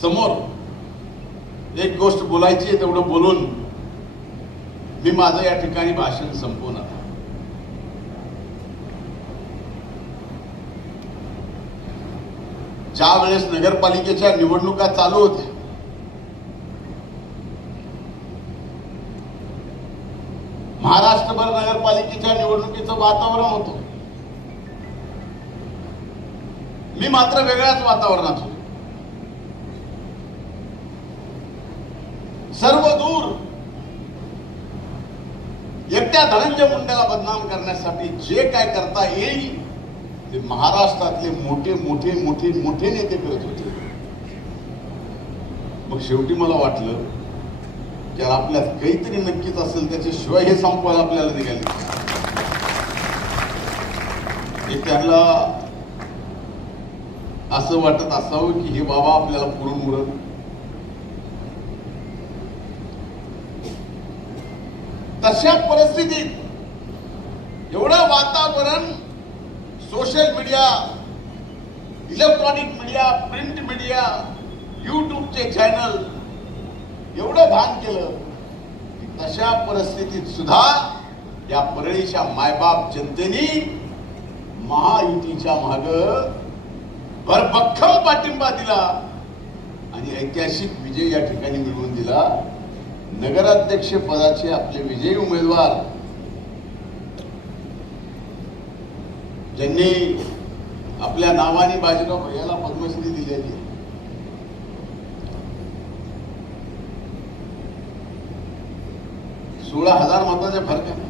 समोर एक गोष्ट बोलायची आहे तेवढं बोलून मी माझं या ठिकाणी भाषण संपवणार. ज्या वेळेस नगरपालिकेच्या निवडणुका चालू होत्या, महाराष्ट्रभर नगरपालिकेच्या निवडणुकीचं वातावरण होतं. मी मात्र वेगळ्याच वातावरणात होतो. सर्व दूर एकट्या धनंजय मुंडेला बदनाम करण्यासाठी जे काय करता येईल ते महाराष्ट्रातले मोठे मोठे मोठे मोठे नेते करत होते. मग शेवटी मला वाटलं की आपल्यात काहीतरी नक्कीच असेल, त्याच्याशिवाय हे संपवायला आपल्याला निघाले. त्यांना असं वाटत असावं की हे बाबा आपल्याला पुरून मुरत. तशा परिस्थितीत एवढं वातावरण social media, electronic media, print media, युट्यूबचे चॅनल एवढं भान केलं की तशा परिस्थितीत सुद्धा या परळीच्या मायबाप जनतेने महायुतीच्या माग भरभक्कम पाठिंबा दिला आणि ऐतिहासिक विजय या ठिकाणी मिळवून दिला. नगराध्यक्ष पदाचे आपले विजयी उमेदवार ज्यांनी आपल्या नावाने बाजीराव भैयाला पद्मश्री दिलेली, 16,000 मताच्या फरक आहे.